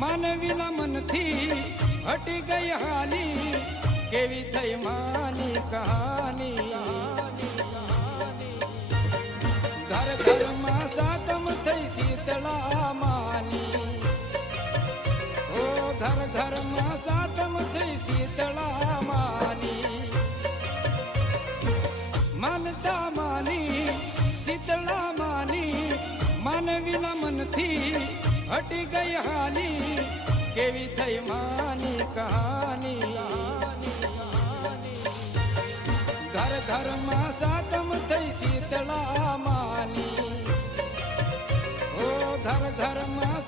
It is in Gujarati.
માનવીના મનથી હટી ગઈ હાની કેવી થઈ માની કહાની? ઘર ઘરમાં સાતમ થઈ શીતળા માની. ઓ ઘર ઘરમાં સાતમ થઈ શીતળા માની. માનતા માની, શીતળા માની, માનવીના મનથી હટી ગઈ હાની, કેવી થઈ માની કહાની? ઘર ઘરમાં સાતમ થઈ શીતળા માની. ઓ ઘર ઘરમાં